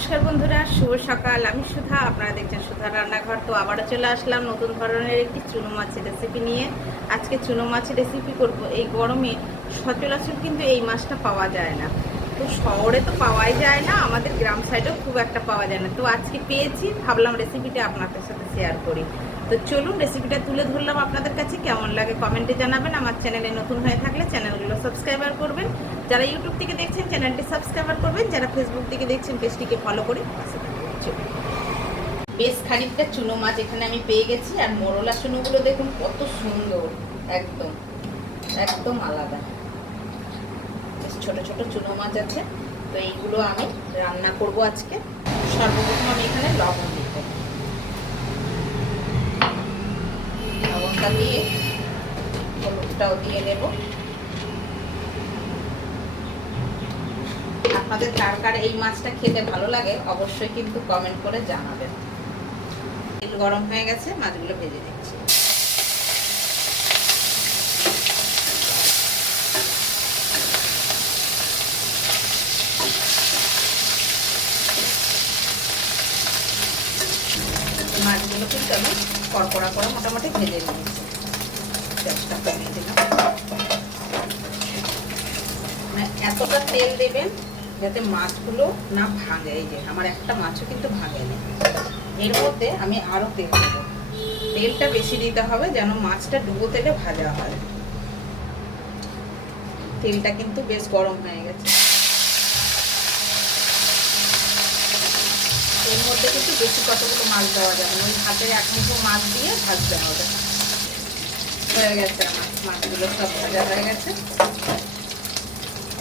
নমস্কার বন্ধুরা, শুভ সকাল। আমি সুধা, আপনারা দেখছেন সুধা রান্নাঘর। তো আবারও চলে আসলাম নতুন ধরনের একটি চুনো মাছের রেসিপি নিয়ে। আজকে চুনো মাছের রেসিপি করব। এই গরমে সচরাচর কিন্তু এই মাছটা পাওয়া যায় না। তো শহরে তো পাওয়াই যায় না, আমাদের গ্রাম সাইডেও খুব একটা পাওয়া যায় না। তো আজকে পেয়েছি, ভাবলাম রেসিপিটা আপনাদের সাথে শেয়ার করি। তো চলুন রেসিপিটা তুলে ধরলাম আপনাদের কাছে। কেমন লাগে কমেন্টে জানাবেন। আমার চ্যানেলে নতুন হয়ে থাকলে চ্যানেলগুলো সাবস্ক্রাইবার করবেন। যারা ইউটিউব থেকে দেখছেন চ্যানেলটি সাবস্ক্রাইবার করবেন, যারা ফেসবুক থেকে দেখছেন পেজটিকে ফলো করে পাশে থাকবেন। বেশ খানিকটা চুনো মাছ এখানে আমি পেয়ে গেছি। আর মোরলা চুনোগুলো দেখুন কত সুন্দর, একদম একদম আলাদা। বেশ ছোট ছোট চুনো মাছ আছে। তো এইগুলো আমি রান্না করব আজকে। সর্বপ্রথম আমি এখানে লবণ দিব। লবণটা দিয়ে হলুদটাও দিয়ে নেব। আপনাদের কার কার এই মাছটা খেতে ভালো লাগে অবশ্যই কিন্তু কমেন্ট করে জানাবেন। তেল গরম হয়ে গেছে, মাছগুলো ভেজে দিচ্ছি। মাছগুলো কিন্তু আমি কড়কড়া করে মোটামুটি ভেজে নিয়েছি। গ্যাসটা কমিয়ে দিলাম। এতটা তেল দেবেন যাতে মাছগুলো না ভাঙে। এই যে আমার একটা মাছও কিন্তু ভাঙেনি। এর মধ্যে আমি আরও তেল দেব। তেলটা বেশি দিতে হবে যেন মাছটা ডুবো তেলে ভাজা হয়। তেলটা কিন্তু বেশ গরম হয়ে গেছে। এর মধ্যে কিন্তু বেশি কতগুলো মাছ দেওয়া যাবে না। ওই হাতে এক মুঠো মাছ দিয়ে ভাজতে হবে। হয়ে গেছে আমার মাছগুলো সব ভাজা হয়ে গেছে।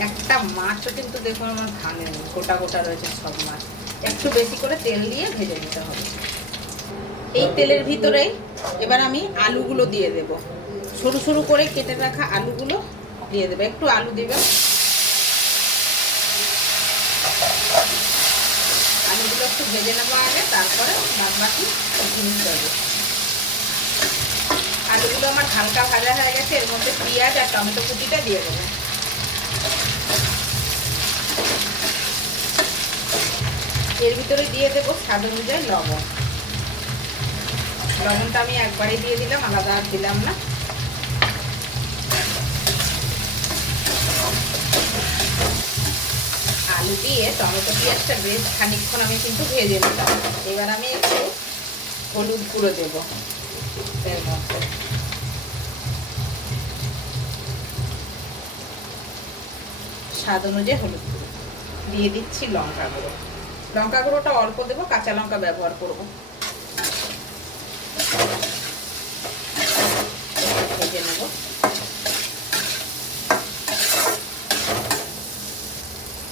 একটা মাছও কিন্তু দেখুন আমার ভাঙেনি, গোটা গোটা রয়েছে সব মাছ। একটু বেশি করে তেল দিয়ে ভেজে নিতে হবে। এই তেলের ভিতরেই এবার আমি আলুগুলো দিয়ে দেব। সরু সরু করে কেটে রাখা আলুগুলো দিয়ে দেবো। একটু আলু দেবেন। আলুগুলো একটু ভেজে নেবো আগে, তারপরে বাকি জিনিস দেবো। আলুগুলো আমার হালকা ভাজা হয়ে গেছে। এর মধ্যে পেঁয়াজ আর টমেটো কুচিটা দিয়ে দেবো। এর ভিতরে দিয়ে দেবো স্বাদ অনুযায়ী লবণ। লবণটা আমি একবারে দিয়ে দিলাম, আলাদা আর দিলাম না। আলু দিয়ে টমেটো পেঁয়াজটা বেশ খানিকক্ষণ আমি কিন্তু ভেজে নিলাম। এবার আমি একটু হলুদ গুঁড়ো দেবো এর মধ্যে। স্বাদ অনুযায়ী হলুদ গুঁড়ো দিয়ে দিচ্ছি। লঙ্কা গুঁড়ো, লঙ্কা গুঁড়োটা অল্প দেবো, কাঁচা লঙ্কা ব্যবহার করবো। ভেজে নেব।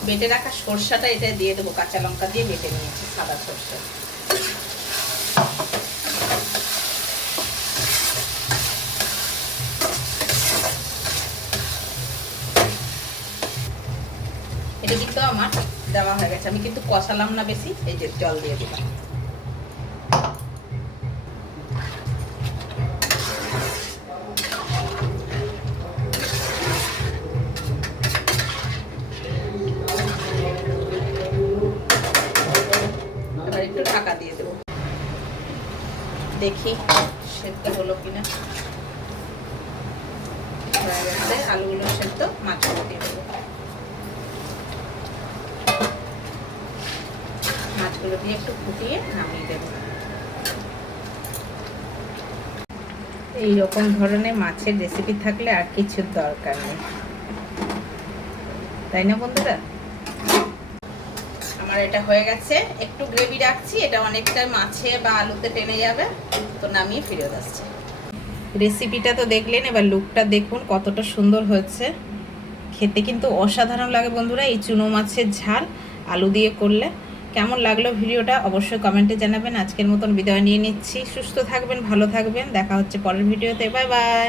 বেটে রাখা সরষাটা এটা দিয়ে দেবো। কাঁচা লঙ্কা দিয়ে বেটে নিয়েছি, সাদা সরষা। এটা কিন্তু আমার দেওয়া হয়ে গেছে। আমি কিন্তু কষালাম না বেশি, এই যে জল দিয়ে দিলাম। এবার একটু ঢাকা দিয়ে দেবো। দেখি সেদ্ধ হলো কিনা। হয়ে গেছে আলুগুলো সেদ্ধ। মাছগুলো দিয়ে দেবো। মাছগুলো দিয়ে একটু ফুটিয়ে নামিয়ে দেবো। এইরকম ধরনের মাছের রেসিপি থাকলে আর কিছুর দরকার নেই, তাই না বন্ধুরা? আমার এটা হয়ে গেছে। একটু গ্রেভি রাখছি, এটা অনেকটা মাছে বা আলুতে টেনে যাবে। তো নামিয়ে ফিরে আসছে। রেসিপিটা তো দেখলেন, এবার লুকটা দেখুন কতটা সুন্দর হয়েছে। খেতে কিন্তু অসাধারণ লাগে বন্ধুরা এই চুনো মাছের ঝাল আলু দিয়ে করলে। কেমন লাগলো ভিডিওটা অবশ্যই কমেন্টে জানাবেন। আজকের মতন বিদায় নিয়ে নিচ্ছি। সুস্থ থাকবেন, ভালো থাকবেন। দেখা হচ্ছে পরের ভিডিওতে। Bye bye.